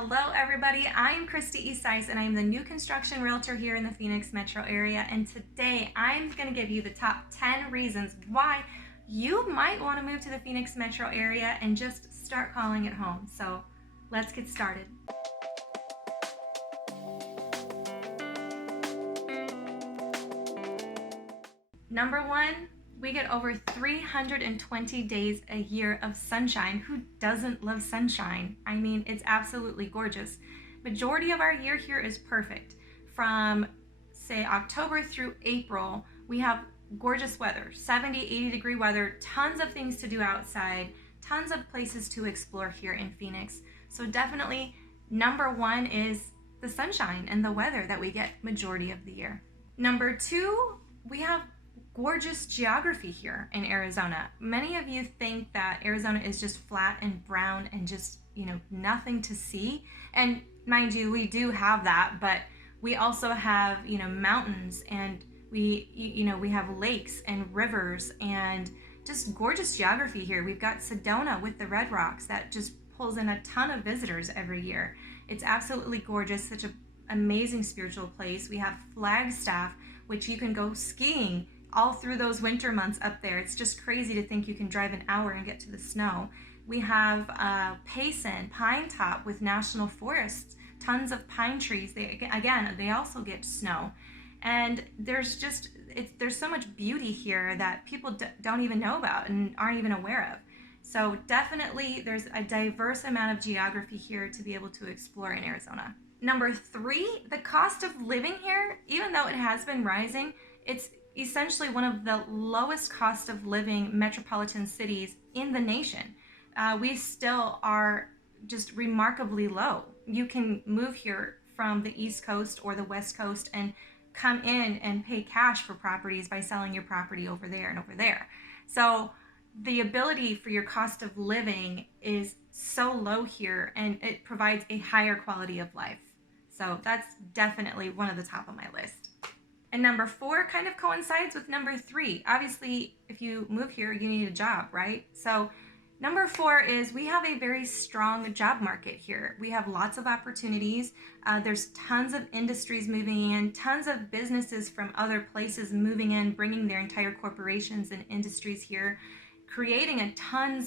Hello everybody, I'm Kristi Isais and I'm the new construction realtor here in the Phoenix metro area, and today I'm going to give you the top 10 reasons why you might want to move to the Phoenix metro area and just start calling it home. So let's get started. Number one, we get over 320 days a year of sunshine. Who doesn't love sunshine? I mean, it's absolutely gorgeous. Majority of our year here is perfect. From, say, October through April, we have gorgeous weather, 70, 80 degree weather, tons of things to do outside, tons of places to explore here in Phoenix. So definitely number one is the sunshine and the weather that we get majority of the year. Number two, we have gorgeous geography here in Arizona. Many of you think that Arizona is just flat and brown and just, nothing to see. And mind you, we do have that, but we also have, mountains, and we have lakes and rivers and just gorgeous geography here. We've got Sedona with the Red Rocks that just pulls in a ton of visitors every year. It's absolutely gorgeous, such an amazing spiritual place. We have Flagstaff, which you can go skiing all through those winter months up there. It's just crazy to think you can drive an hour and get to the snow. We have Payson, Pine Top with national forests, tons of pine trees. They also get snow. And there's so much beauty here that people don't even know about and aren't even aware of. So definitely there's a diverse amount of geography here to be able to explore in Arizona. Number three, the cost of living here, even though it has been rising, it's essentially one of the lowest cost of living metropolitan cities in the nation. We still are just remarkably low. You can move here from the East Coast or the West Coast and come in and pay cash for properties by selling your property over there and over there. So the ability for your cost of living is so low here, and it provides a higher quality of life. So that's definitely one of the top of my list. And number four kind of coincides with number three. Obviously, if you move here, you need a job, right? So number four is we have a very strong job market here. We have lots of opportunities. There's tons of industries moving in, tons of businesses from other places moving in, bringing their entire corporations and industries here, creating a ton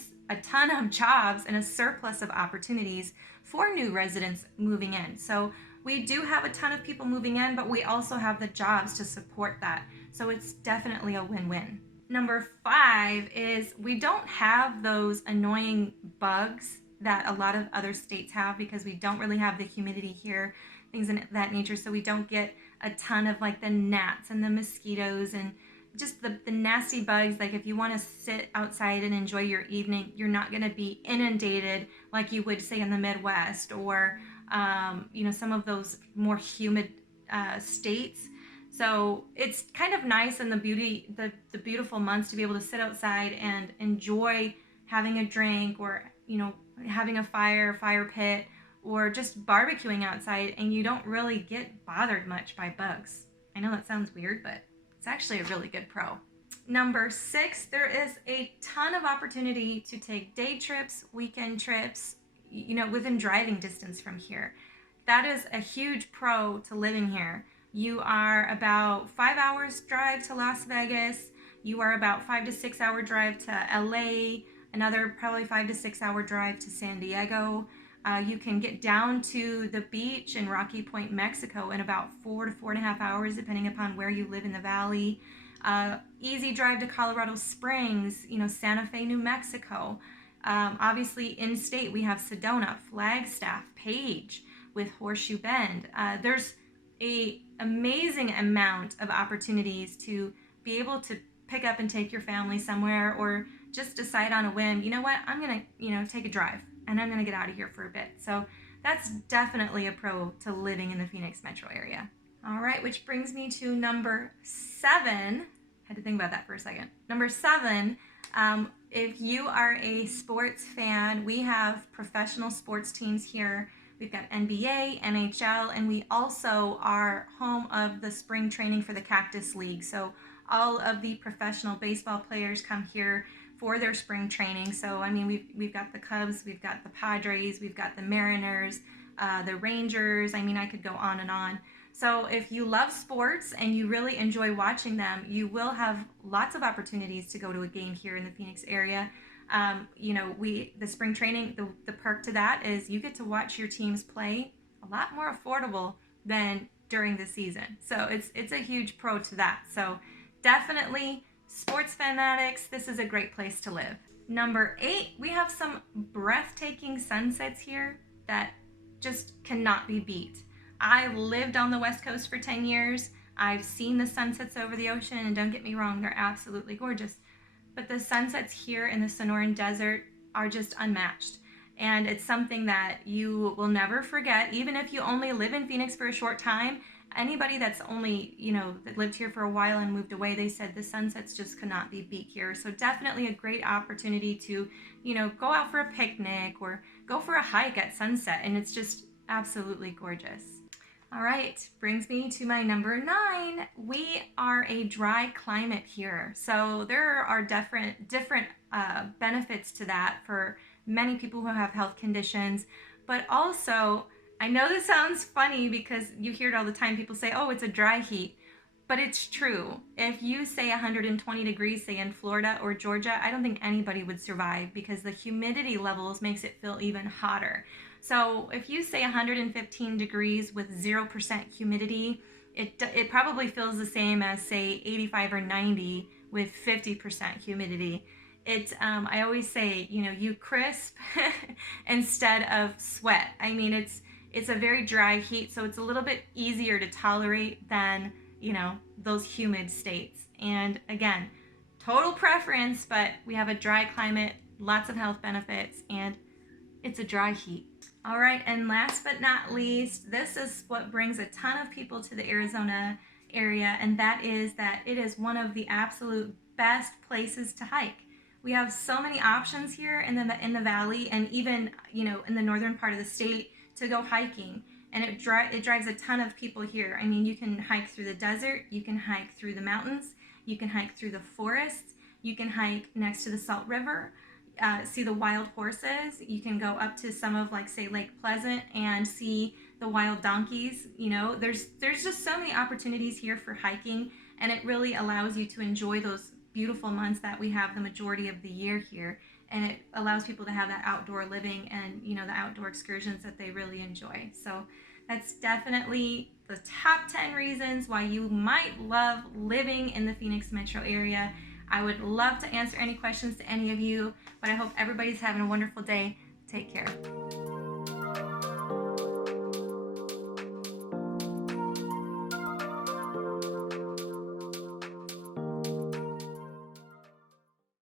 of jobs and a surplus of opportunities for new residents moving in. So we do have a ton of people moving in, but we also have the jobs to support that. So it's definitely a win-win. Number five is we don't have those annoying bugs that a lot of other states have because we don't really have the humidity here, things in that nature. So we don't get a ton of like the gnats and the mosquitoes and just the nasty bugs. Like if you want to sit outside and enjoy your evening, you're not going to be inundated like you would say in the Midwest or some of those more humid states. So it's kind of nice in the beautiful months to be able to sit outside and enjoy having a drink or, having a fire pit or just barbecuing outside, and you don't really get bothered much by bugs. I know that sounds weird, but it's actually a really good pro. Number six, there is a ton of opportunity to take day trips, weekend trips, within driving distance from here. That is a huge pro to living here. You are about 5 hours drive to Las Vegas. You are about 5 to 6 hour drive to LA, another probably 5 to 6 hour drive to San Diego. You can get down to the beach in Rocky Point, Mexico in about 4 to 4.5 hours, depending upon where you live in the valley. Easy drive to Colorado Springs, Santa Fe, New Mexico. Obviously in-state, we have Sedona, Flagstaff, Page with Horseshoe Bend. There's a amazing amount of opportunities to be able to pick up and take your family somewhere, or just decide on a whim, I'm going to, take a drive and I'm going to get out of here for a bit. So that's definitely a pro to living in the Phoenix metro area. All right, which brings me to number seven. Had to think about that for a second. Number seven, if you are a sports fan, we have professional sports teams here. We've got NBA, NHL, and we also are home of the spring training for the Cactus League. So all of the professional baseball players come here for their spring training. So, we've got the Cubs, we've got the Padres, we've got the Mariners, the Rangers. I mean, I could go on and on. So if you love sports and you really enjoy watching them, you will have lots of opportunities to go to a game here in the Phoenix area. The spring training, the perk to that is you get to watch your teams play a lot more affordable than during the season. So it's a huge pro to that. So definitely, sports fanatics, this is a great place to live. Number 8, we have some breathtaking sunsets here that just cannot be beat. I lived on the West Coast for 10 years. I've seen the sunsets over the ocean, and don't get me wrong, they're absolutely gorgeous. But the sunsets here in the Sonoran Desert are just unmatched. And it's something that you will never forget, even if you only live in Phoenix for a short time. Anybody that's only, that lived here for a while and moved away, they said the sunsets just could not be beat here. So definitely a great opportunity to, go out for a picnic or go for a hike at sunset. And it's just absolutely gorgeous. All right, brings me to my number 9. We are a dry climate here. So there are different benefits to that for many people who have health conditions, but also, I know this sounds funny because you hear it all the time. People say, oh, it's a dry heat, but it's true. If you say 120 degrees, say in Florida or Georgia, I don't think anybody would survive because the humidity levels makes it feel even hotter. So if you say 115 degrees with 0% humidity, it probably feels the same as say 85 or 90 with 50% humidity. I always say, you crisp instead of sweat. I mean, it's a very dry heat, so it's a little bit easier to tolerate than, those humid states. And again, total preference, but we have a dry climate, lots of health benefits, and it's a dry heat. All right, and last but not least, this is what brings a ton of people to the Arizona area, and that is that it is one of the absolute best places to hike. We have so many options here in the valley, and even in the northern part of the state to go hiking, and it drives a ton of people here. I mean, you can hike through the desert, you can hike through the mountains, you can hike through the forests, you can hike next to the Salt River, see the wild horses. You can go up to some of say Lake Pleasant and see the wild donkeys. There's just so many opportunities here for hiking, and it really allows you to enjoy those beautiful months that we have the majority of the year here, and it allows people to have that outdoor living and the outdoor excursions that they really enjoy. So that's definitely the top 10 reasons why you might love living in the Phoenix metro area. I would love to answer any questions to any of you, but I hope everybody's having a wonderful day. Take care.